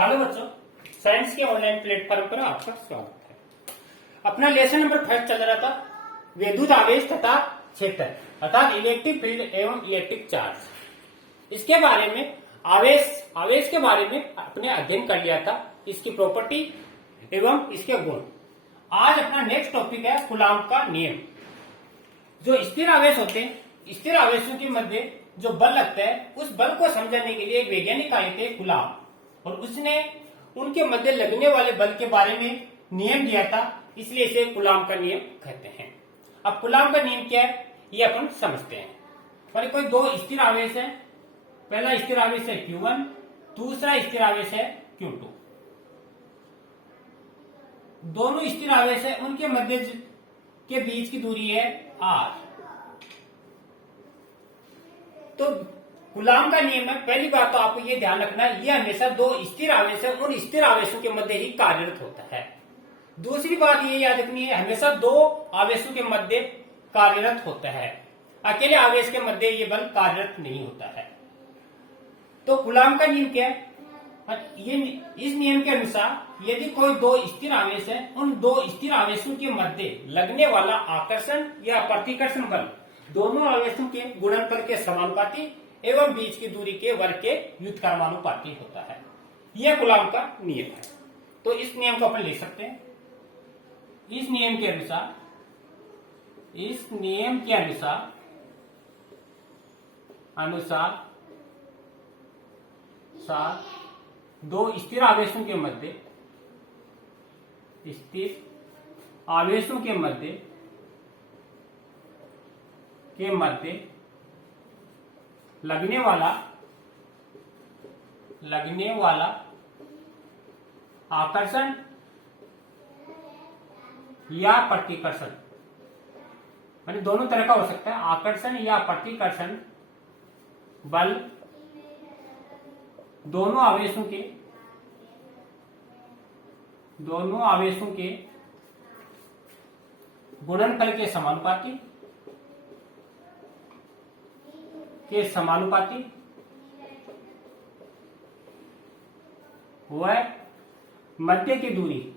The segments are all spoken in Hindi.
हेलो बच्चों, साइंस के ऑनलाइन प्लेटफॉर्म पर आपका स्वागत है। अपना लेसन नंबर 1 चल रहा था विद्युत आवेश तथा क्षेत्र अर्थात इलेक्ट्रिक फील्ड एवं इलेक्ट्रिक चार्ज। इसके बारे में आवेश के बारे में अपने अध्ययन कर लिया था, इसकी प्रॉपर्टी एवं इसके गुण। आज अपना नेक्स्ट टॉपिक है कूलाम्ब का नियम। जो स्थिर आवेश होते हैं, स्थिर आवेशों के मध्य जो बल लगता है, उस बल को समझने के लिए एक वैज्ञानिक आए थे कूलाम्ब, और उसने उनके मध्य लगने वाले बल के बारे में नियम दिया था, इसलिए इसे कूलाम्ब का नियम कहते हैं। अब कूलाम्ब का नियम क्या है ये अपन समझते हैं। पर कोई दो स्थिर आवेश है, पहला स्थिर आवेश है Q1, दूसरा स्थिर आवेश है Q2। दोनों स्थिर आवेश है, उनके मध्य के बीच की दूरी है R। तो कूलाम्ब का नियम है, पहली बात तो आपको ये ध्यान रखना है, ये हमेशा दो स्थिर आवेश है, उन स्थिर आवेशों के मध्य ही कार्यरत होता है। दूसरी बात ये याद रखनी है, हमेशा दो आवेशों के मध्य कार्यरत होता है, अकेले आवेश के मध्य ये बल कार्यरत नहीं होता है। तो कूलाम्ब का नियम क्या है? ये इस नियम के अनुसार यदि कोई दो स्थिर आवेश है, उन दो स्थिर आवेशों के मध्य लगने वाला आकर्षण या प्रतिकर्षण बल दोनों आवेशों के गुणनफल के समानुपाती एवं बीच की दूरी के वर्ग के व्युत्क्रमानुपाती होता है। यह कूलाम्ब का नियम है। तो इस नियम को अपन लिख सकते हैं। इस नियम के अनुसार दो स्थिर आवेशों के मध्य लगने वाला आकर्षण या प्रतिकर्षण, माने दोनों तरह का हो सकता है, आकर्षण या प्रतिकर्षण बल दोनों आवेशों के गुणनफल के समानुपाती वह मध्य की दूरी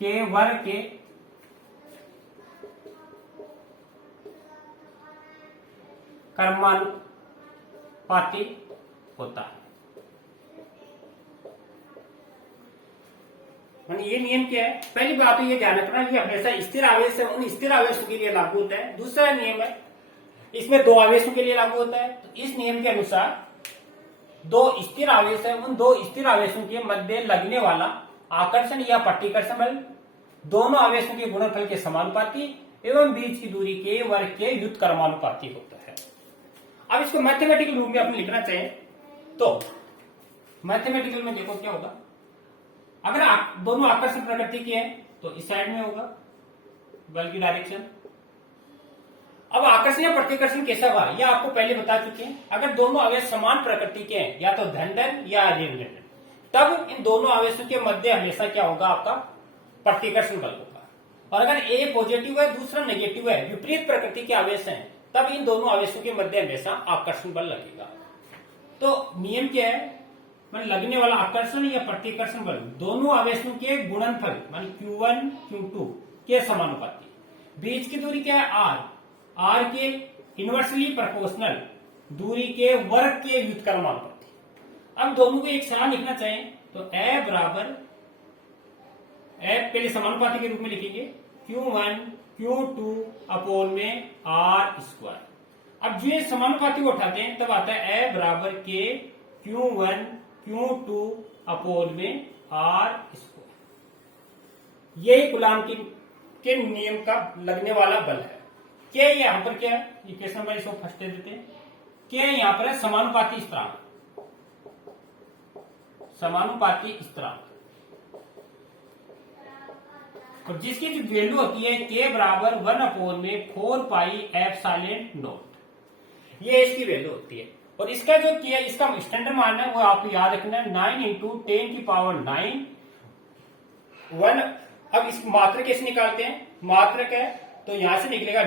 के वर्ग के क्रमानुपाती होता है। ये नियम क्या है? पहली बात तो ये ध्यान रखना, ये हमेशा स्थिर आवेश है, उन स्थिर आवेशों के लिए लागू होता है। दूसरा नियम है, इसमें दो आवेशों के लिए लागू होता है। तो इस नियम के अनुसार दो स्थिर आवेश है, उन दो स्थिर आवेशों के मध्य लगने वाला आकर्षण या प्रतिकर्षण बल दोनों आवेशों के गुणनफल के समानुपाती एवं बीच की दूरी के वर्ग के व्युत्क्रमानुपाती होता है। अब इसको मैथमेटिकल रूप में अपन लिखना चाहें तो मैथमेटिकल में देखो क्या होगा। अगर दोनों आकर्षण प्रकृति के हैं तो इस साइड में होगा बल की डायरेक्शन। अब आकर्षण या प्रतिकर्षण कैसा हुआ यह आपको पहले बता चुके हैं। अगर दोनों आवेश समान प्रकृति के हैं, या तो धन या ऋण, तब इन दोनों आवेशों के मध्य हमेशा क्या होगा, आपका प्रतिकर्षण बल होगा। और अगर ए पॉजिटिव है दूसरा नेगेटिव है, विपरीत प्रकृति के आवेश हैं, तब इन दोनों आवेशों के मध्य हमेशा आकर्षण बल लगेगा। तो नियम क्या है, मतलब लगने वाला आकर्षण या प्रतिकर्षण बल दोनों आवेशों के गुणनफल मान Q1 Q2 के समानुपाती, बीच की दूरी क्या है R के इनवर्सली प्रोपोर्शनल दूरी के वर्ग के व्युत्क्रमानुपाती। अब दोनों को एक समान लिखना चाहें तो A बराबर पहले समानुपाती के रूप में लिखेंगे Q1 Q2 अपोन में R²। अब जो समानुपाती को उठाते हैं तब आता है A बराबर K Q1 Q2 अपोन में R²। यही कूलाम्ब के नियम का लगने वाला बल है। क्या यहां पर क्या है, इक्वेशन में इसको फर्स्ट दे देते हैं। क्या यहां पर है समानुपाती स्थिरांक, और जिसकी जो वैल्यू होती है K बराबर 1 अपोन में 4 पाई एप्सिलॉन नॉट, ये इसकी वैल्यू होती है। और इसका जो K इसका स्टैंडर्ड मान है वो आपको याद रखना है 9 × 10⁹ 1। अब इस मात्रक कैसे निकालते हैं, मात्रक है तो यहां से निकलेगा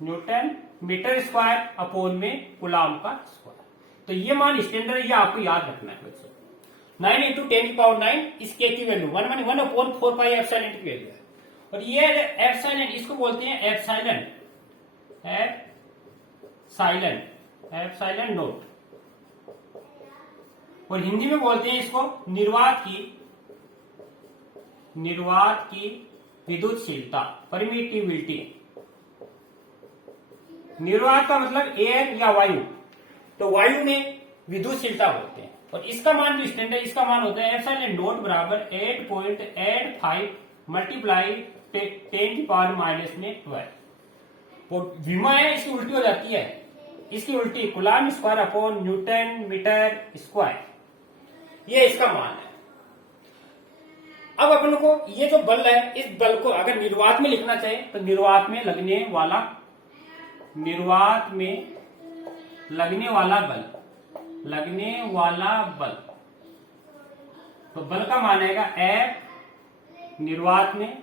न्यूटन मीटर स्क्वायर अपोन में कूलाम्ब का स्क्वायर। तो ये मान स्टैंडर्ड, ये आपको याद रखना है बच्चों। 9 इंटू 10 की पावर 9, इस के की वैल्यू 1 मानी 1/4 पाई एप्सिलॉन की वैल्यू है। और ये एप्सिलॉन, इसको बोलते हैं एप्सिलॉन, एप्सिलॉन नोट, और हिंदी में बोलते हैं इसको निर्वात की विद्युतशीलता, परमिटिविटी। निर्वात का मतलब एयर या वायु, तो वायु में विद्युतशीलता होते हैं। और इसका मान जो स्टैंडर्ड, इसका मान होता है एप्सिलॉन नोट बराबर 8.85 मल्टीप्लाई 10 की पावर माइनस में 12। वो विमा है, इसकी उल्टी हो जाती है, इसकी उल्टी coulomb square upon newton metre square, ये इसका मान है। अब अपन को ये जो बल है, इस बल को अगर निर्वात में लिखना चाहे तो निर्वात में लगने वाला बल, तो बल का मान आएगा F निर्वात में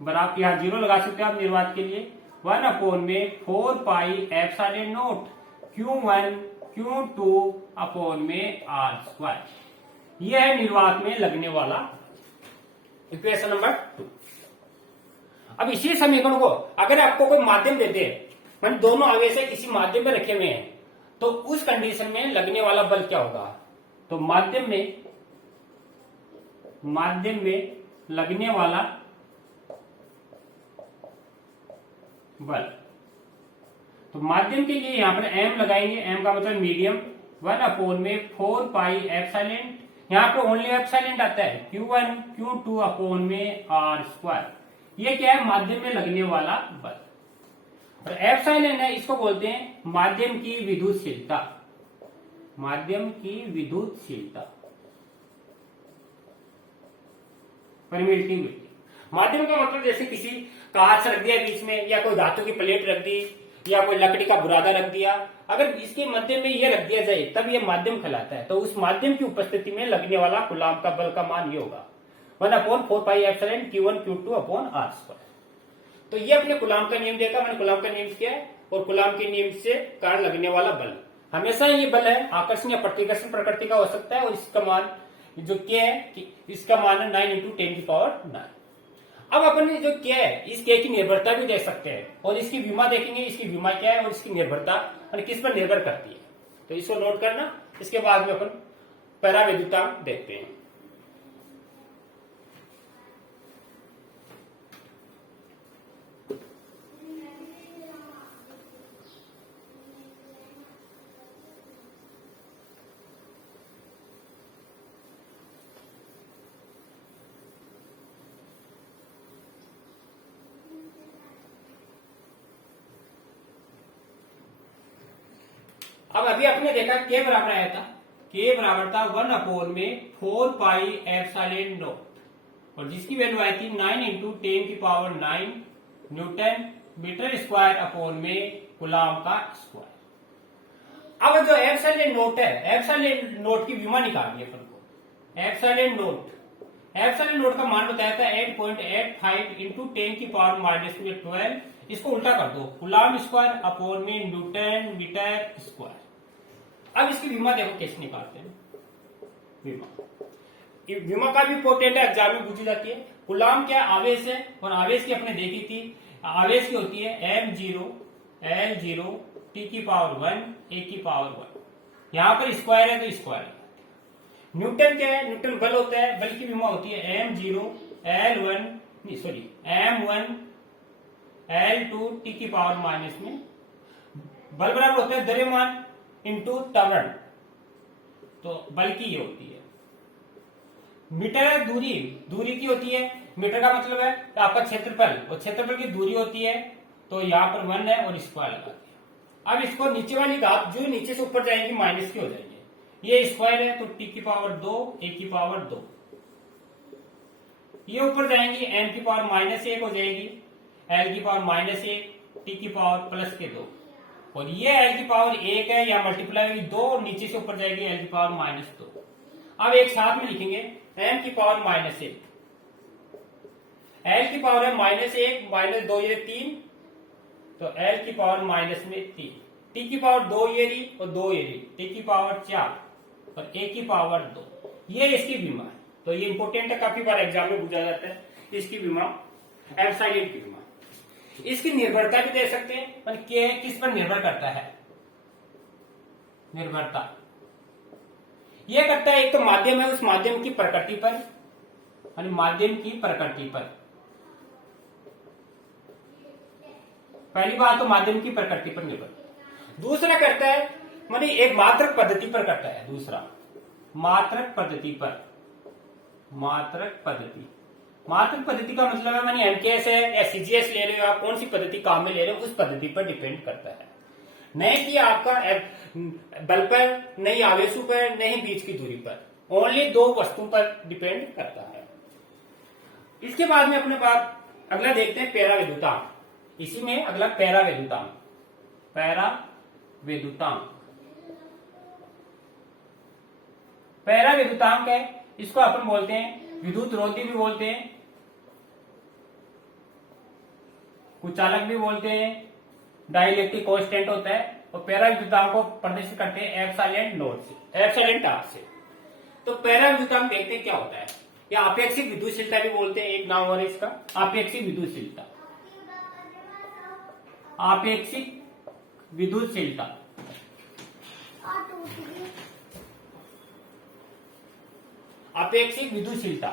बराबर, यहां 0 लगा सकते हो आप निर्वात के लिए, 1/4 pi epsilon naught Q1 Q2 upon में R²। यह है निर्वात में लगने वाला इक्वेशन नंबर 2। अब इसी समीकरण को अगर आपको कोई माध्यम देते हैं, मान दोनों आवेश है किसी माध्यम में रखे हुए हैं, तो उस कंडीशन में लगने वाला बल क्या होगा? तो माध्यम में लगने वाला बल, तो माध्यम के लिए यहां पर m लगाएंगे, m का मतलब मीडियम, 1/4 पाई एप्सिलॉन, यहां पर ओनली एप्सिलॉन आता है, Q1 Q2 अपॉन में R²। ये क्या है? माध्यम में लगने वाला बल। और एप्सिलॉन है, इसको बोलते हैं माध्यम की विद्युतशीलता, परमिटिविटी। माध्यम का मतलब जैसे किसी कांच रख दिया बीच में, या कोई धातु की प्लेट रख दी, या कोई लकड़ी का बुरादा रख दिया, अगर इसके मध्य में ये रख दिया जाए तब ये माध्यम कहलाता है। तो उस माध्यम की उपस्थिति में लगने वाला कूलम्ब का बल का मान ये होगा 1/4 pi epsilon Q1 Q2 upon R²। तो ये अपने कूलम्ब का नियम देखा, मैंने कूलम्ब का नियम किया है, और कूलम्ब के नियम से कारण लगने वाला बल, हमेशा ये बल है आकर्षण या प्रतिकर्षण प्रकृति का हो सकता है। और इसका मान जो क्या है, इसका मान है 9 इंटू 10 की पावर 9। अब अपन ने जो क्या है, इस के की निर्भरता भी देख सकते हैं, और इसकी विमा देखेंगे, इसकी विमा क्या है और इसकी निर्भरता और किस पर निर्भर करती है। तो इसको नोट करना, इसके बाद में अपन पराविद्युता देखते हैं। अब अभी आपने देखा के बराबर आया था, के बराबर था 1/4 पाई एप्सिलॉन नोट, और जिसकी वैल्यू आई थी 9 इंटू 10 की power 9 newton metre square upon में कूलम्ब का स्क्वायर। अब जो एप्सिलॉन नोट है, एप्सिलॉन नोट की विमा निकालिए अपन को। एप्सिलॉन नोट का मान बताया था 8.85 इंटू 10 की पावर माइनस में 12। इसको उल्टा कर दो, कूलम्ब स्क्वायर अपॉन में न्यूटन मीटर स्क्वायर। अब इसकी विमा देखो कैसे निकालते हैं। विमा का भी इंपोर्टेंट है, एग्जाम में पूछी जाती है। कूलम्ब क्या आवेश है, और आवेश की अपने देखी थी, आवेश की होती है M0 L0 T की पावर 1 A की पावर 1। यहां पर स्क्वायर है तो स्क्वायर है। न्यूटन क्या है? न्यूटन बल होता है, बल की विमा होती है M0 M1 L2 T की पावर माइनस में, बल बराबर होता है द्रव्यमान इंटू त्वरण, तो बल की ये होती है। मीटर है दूरी की होती है, मीटर का मतलब है आपका क्षेत्रफल, और क्षेत्रफल की दूरी होती है, तो यहाँ पर 1 है और स्क्वायर लगा दिया। अब इसको नीचे वाली घात जो नीचे से ऊपर जाएगी माइनस की हो जाएगी। ये स्क्वायर है तो T की पावर 2 A की पावर 2, ये ऊपर जाएंगी M की पावर -1 हो जाएगी, L की पावर -1 T की पावर प्लस के 2, और ये L की पावर 1 है, या मल्टीप्लाई होगी 2, नीचे से ऊपर जाएगी L की पावर -2। अब एक साथ में लिखेंगे M की पावर -1, L की पावर है -1 -2 ये 3, तो L की पावर माइनस में 3, टी की पावर 2 ये रही और 2 ये रही, टी की पावर 4 और ए की पावर 2, ये इसकी विमा है। तो ये इंपॉर्टेंट है, काफी बार एग्जाम में पूछा जाता है इसकी विमा, एप्सिलॉन की विमा। इसकी निर्भरता भी दे सकते हैं, पर के किस पर निर्भर करता है, निर्भरता यह करता है एक तो माध्यम है, उस माध्यम की प्रकृति पर, माध्यम की प्रकृति पर। पहली बात तो माध्यम की प्रकृति पर निर्भर। दूसरा करता है माने एक मात्रक पद्धति पर करता है, दूसरा मात्रक पद्धति पर। मात्रक पद्धति, मात्रक पद्धति का मतलब है माने एमकेएस है या सीजीएस ले रहे हो आप, कौन सी पद्धति काम में ले रहे हो, उस पद्धति पर डिपेंड करता है। नहीं कि आपका बल पर, नहीं आवेशों पर, नहीं बीच की दूरी पर, ओनली दो वस्तुओं पर डिपेंड करता है। इसके बाद में अपने बात अगला देखते हैं पैरा विद्युतांक। इसी में अगला पैरा विद्युतांक, पैरा विद्युतांक, पैरा विद्युतांक है, इसको अपन बोलते हैं विद्युत रोधी भी बोलते हैं, कुचालक भी बोलते हैं, डाइलेक्ट्रिक कांस्टेंट होता है। और पैरा विद्युतांक को प्रदर्शित करते हैं एप्सिलॉन नोट से, एप्सिलॉन आर से। तो पैरा विद्युतांक देखते हैं क्या होता है, या आपेक्षिक विद्युतशीलता भी बोलते हैं, एक नाम और इसका आपेक्षिक विद्युतशीलता, आपेक्षिक विद्युतशीलता। आपेक्षिक विद्युतशीलता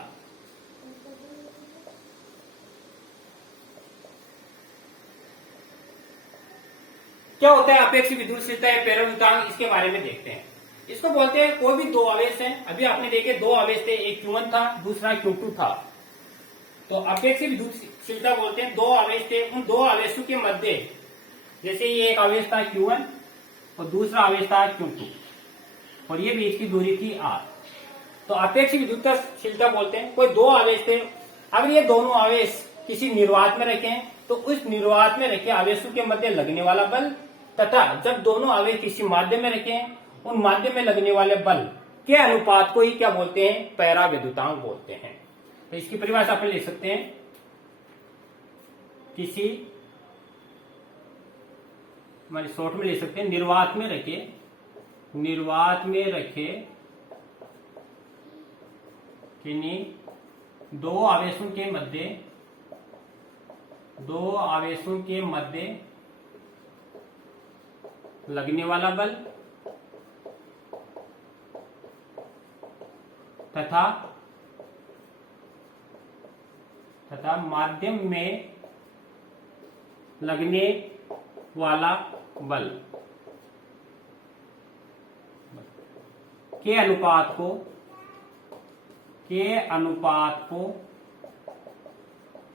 क्या होता है, आपेक्षिक विद्युतशीलता या पैरा विद्युतांक, इसके बारे में देखते हैं। इसको बोलते हैं कोई भी दो आवेश हैं, अभी आपने देखे दो आवेश थे, एक Q1 था, दूसरा Q2 था। तो आपेक्षिक विद्युतशीलता बोलते हैं दो आवेश थे, उन दो आवेशों के मध्य, जैसे ये एक आवेश था Q1 और दूसरा आवेश था Q2 और ये बीच की दूरी थी R। तो आपेक्षिक विद्युतशीलता बोलते हैं कोई दो आवेश थे, अगर ये दोनों आवेश किसी निर्वात में रखें तो उस निर्वात में रखे आवेशों के मध्य लगने वाला बल, तथा जब दोनों आवेश किसी माध्यम में रखें उन माध्यम में लगने वाले बल के अनुपात को ही क्या बोलते हैं, पैरा विद्युतांक बोलते हैं। तो इसकी परिभाषा अपन ले सकते हैं, किसी हमारे शॉर्ट में ले सकते हैं, निर्वात में रखे, निर्वात में रखे किन्हीं दो आवेशों के मध्य, दो आवेशों के मध्य लगने वाला बल तथा माध्यम में लगने वाला बल के अनुपात को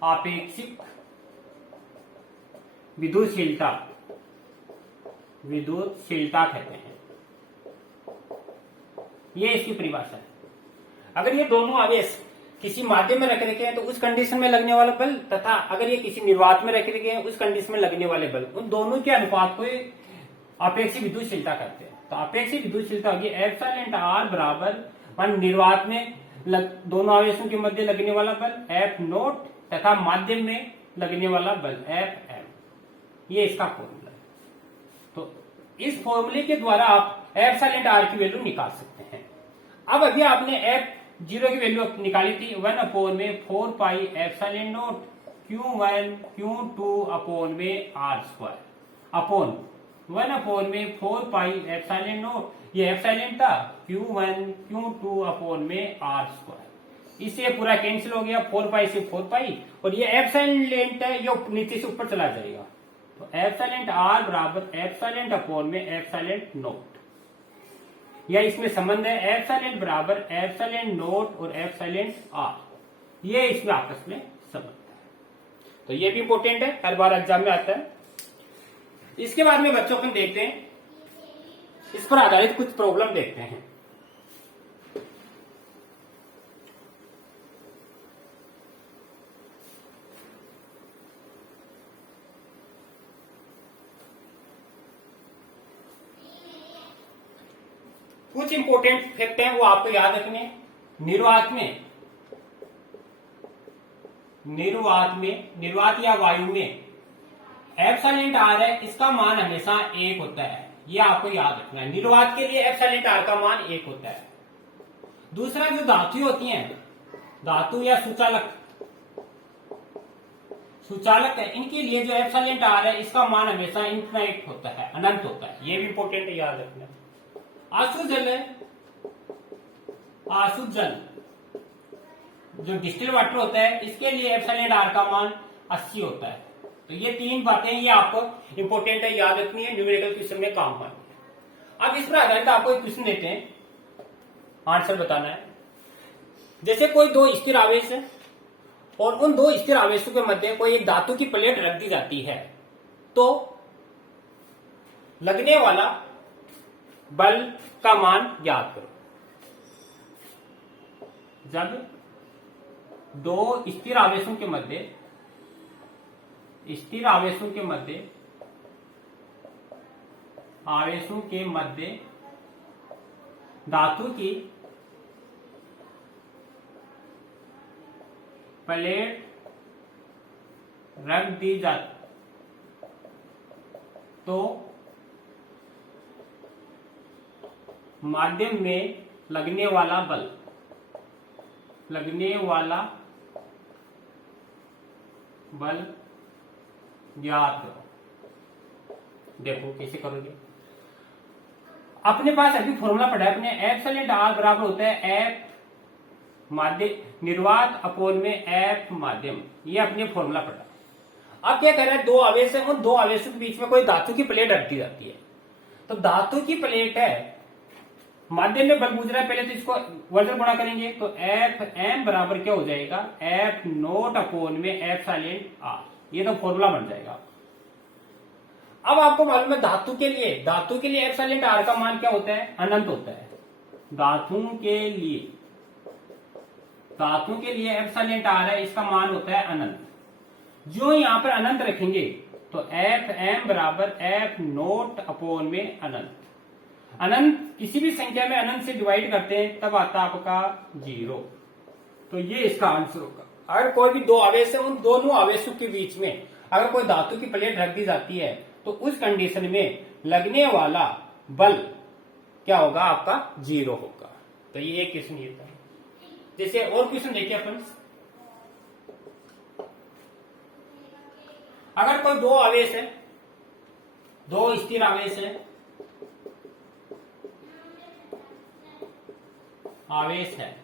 आपेक्षिक विद्युतशीलता कहते हैं। ये इसकी परिभाषा है। अगर ये दोनों आवेश किसी माध्यम में रख रखे हैं तो उस कंडीशन में लगने वाला बल, तथा अगर ये किसी निर्वात में रख रखे हैं उस कंडीशन में लगने वाले बल, उन दोनों के अनुपात को आपेक्षिक विद्युतशीलता कहते हैं। तो आपेक्षिक विद्युतशीलता होगी एप्सिलॉन आर बराबर निर्वात में दोनों आवेशों के मध्य लगने वाला बल एफ नोट तथा माध्यम में लगने वाला बल एफ एम। ये इसका फॉर्मूला है। तो इस फॉर्मूले के द्वारा आप एप्सिलॉन आर की वैल्यू निकाल सकते हैं। अब अभी आपने एफ जीरो की वैल्यू निकाली थी 1/4 pi epsilon naught Q1 Q2 upon में R square upon 1/4 pi epsilon naught, ये एप्सिलॉन था, Q1 Q2 अपॉन में आर स्क्वायर। इससे पूरा कैंसिल हो गया, 4 पाई से 4 पाई, और ये एप्सिलॉन है ये नीचे से ऊपर चला जाएगा। तो एप्सिलॉन आर बराबर एप्सिलॉन अपॉन में एप्सिलॉन नोट, या इसमें संबंध है एप्सिलॉन बराबर एप्सिलॉन नोट और एप्सिलॉन आर, ये इसमें आपस में संबंध है। तो ये भी इंपॉर्टेंट है, हर बार एग्जाम में आता है। इसके बाद में बच्चों को देखते हैं, इस पर आधारित कुछ प्रॉब्लम देखते हैं। कुछ इंपॉर्टेंट फैक्ट हैं वो आपको याद रखने। निर्वात या वायु में एप्सिलॉन आर है, इसका मान हमेशा 1 होता है, ये आपको याद रखना है। निर्वात के लिए एप्सिलॉन आर का मान 1 होता है। दूसरा, जो धातु होती हैं, धातु या सुचालक है, इनके लिए जो एप्सिलॉन आर है, इसका मान हमेशा इनफिनिट होता है, अनंत होता है। ये भी इंपॉर्टेंट है, याद रखना। आशुद्ध जल है, आशुद्ध जल जो डिस्टिल वाटर होता है, इसके लिए एप्सिलॉन आर का मान 80 होता है। तो ये 3 बातें ये आपको इंपॉर्टेंट है, याद रखनी है, न्यूमेरिकल क्वेश्चन में काम आएंगे। अब इस पर आधारित आपको एक क्वेश्चन देते हैं, आंसर बताना है। जैसे कोई 2 स्थिर आवेश है और उन 2 स्थिर आवेशों के मध्य कोई एक धातु की प्लेट रख दी जाती है, तो लगने वाला बल का मान ज्ञात करो। जब 2 स्थिर आवेशों के मध्य धातु की प्लेट रख दी जाती, तो माध्यम में लगने वाला बल ज्ञात करो। देखो कैसे करोगे। अपने पास अभी फॉर्मूला पढ़ा है अपने, एप्सिलॉन आर बराबर होता है एफ माध्यम निर्वात अपोन में एफ माध्यम, ये अपने फॉर्मूला पढ़ा। अब क्या कर रहा है, 2 आवेश है, उन 2 आवेशों के बीच में कोई धातु की प्लेट रख दी जाती है। तो धातु की प्लेट है, माध्यम में बल गुजर रहा है, पहले तो इसको वर्जन गुणा करेंगे, तो एफ एम बराबर क्या हो जाएगा, एफ नोट अपोन में एप्सिलॉन आर, ये तो फॉर्मूला बन जाएगा। अब आपको मालूम है धातु के लिए एप्सिलॉन आर का मान क्या होता है, अनंत होता है। धातु के लिए एप्सिलॉन आर है, इसका मान होता है अनंत। जो यहां पर अनंत रखेंगे तो एफ एम बराबर एफ नोट अपोन में अनंत। अनंत किसी भी संख्या में अनंत से डिवाइड करते हैं तब आता है आपका 0। तो ये इसका आंसर होगा। अगर कोई भी 2 आवेश है, उन दोनों आवेशों के बीच में अगर कोई धातु की प्लेट रख दी जाती है, तो उस कंडीशन में लगने वाला बल क्या होगा, आपका 0 होगा। तो ये एक क्वेश्चन ये था। जैसे और क्वेश्चन देखिए अपन, अगर कोई 2 आवेश है, 2 स्थिर आवेश है,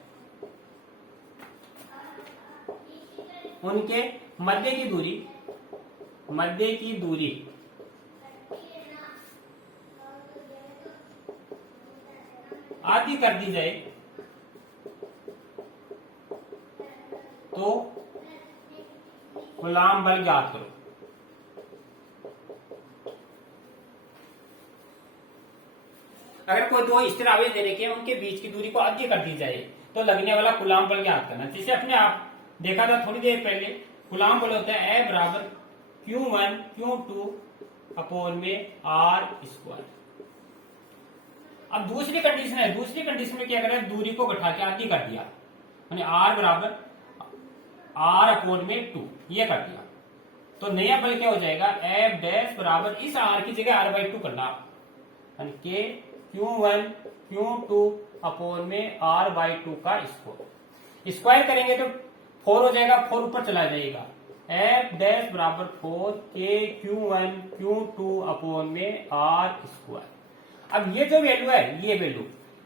उनके मध्य की दूरी आधी कर दी जाए, तो कूलाम बल ज्ञात करो। अगर कोई 2 स्थिर आवेश दे रखे हैं, उनके बीच की दूरी को आधी कर दी जाए, तो लगने वाला कूलाम बल ज्ञात करना। जिसे अपने आप देखा था थोड़ी देर पहले, कूलाम बल होता है ए बराबर Q1 Q2 अपोन में R स्क्वायर। अब दूसरी कंडीशन में क्या करें, दूरी को घटा के आधी कर दिया, यानी R बराबर R अपोन में 2, ये कर दिया। तो नया बल क्या हो जाएगा, F डैश बराबर इस R की जगह R/2 करना, यानी K Q1 Q2 अपोन में R/2 का स्क्वायर करेंगे तो 4 हो जाएगा, 4 ऊपर चला जाएगा, F डैश बराबर 4 K Q1 Q2 अपोन में R स्क्वायर। अब ये जो वैल्यू है,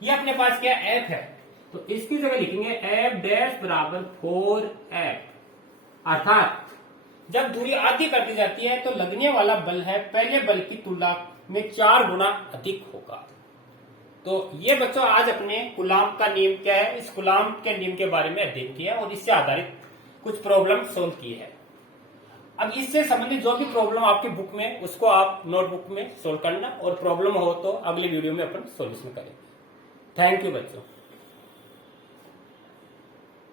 ये अपने पास क्या F है, तो इसकी जगह लिखेंगे F डैश बराबर 4F। अर्थात जब दूरी आधी कर दी जाती है, तो लगने वाला बल है पहले बल की तुलना में 4 गुना अधिक होगा। तो ये बच्चों आज अपने कूलाम का नियम क्या है, इस कूलाम के नियम के बारे में अध्ययन किया और इससे आधारित कुछ प्रॉब्लम सोल्व की है। अब इससे संबंधित जो भी प्रॉब्लम आपकी बुक में, उसको आप नोटबुक में सोल्व करना, और प्रॉब्लम हो तो अगले वीडियो में अपन सोल्यूशन करेंगे। थैंक यू बच्चों।